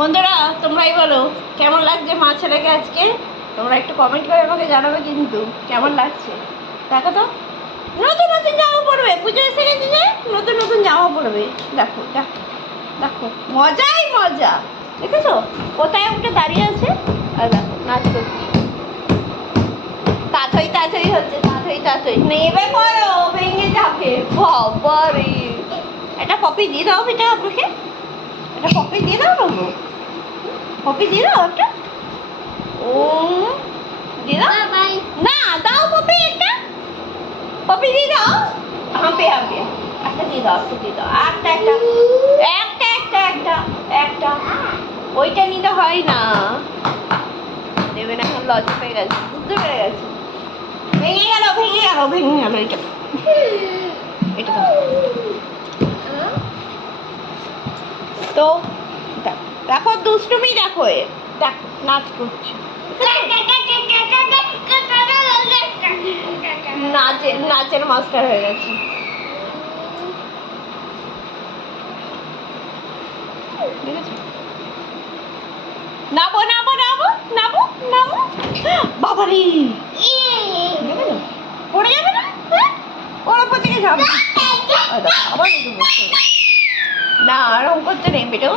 বন্ধুরা তোমরাই বলো কেমন লাগছে মা ছেলেকে আজকে। তোমরা একটু কমেন্ট করে আমাকে জানাবে কিন্তু কেমন লাগছে। দেখো তো নতুন নতুন জামা পরবে, পুজো এসে গেছে যে নতুন নতুন জামা পরবে। দেখো দেখো দেখো মজাই মজা। দেখেছো কোথায় উঠে দাঁড়িয়ে আছে আর দেখো নাচ করছে। তাঁতই তাঁতই হচ্ছে, তাঁতই তাঁতই নেবে করো ভেঙে যাবে। বাবারে এটা পপি দিয়ে দাও বেটা আপনাকে, এটা পপি দিয়ে দাও না গো, পপি দিয়ে দাও একটা। ও দিয়ে দাও না, দাও পপি একটা, পপি দিয়ে দাও। হাঁপে হাঁপে একটা দিয়ে দাও, একটা দিয়ে দাও, একটা একটা একটা একটা একটা একটা। ওইটা নিতে হয় না, দেবে না, এখন লজ্জা পেয়ে গেছে, বুঝতে পেরে গেছে। ভেঙে গেল ভেঙে গেল ভেঙে গেল এটা, এটা দাও। তো দেখো দুষ্টুমি, দেখো এ দেখো নাচ করছে, নাচের মাস্টার হয়ে গেছে। নাবো নাবো নাবো নাবো নাবো, বাবারে পড়ে যাবে না, ওর উপর থেকে যাবে আবার। না আরম করতে নেই বেটো।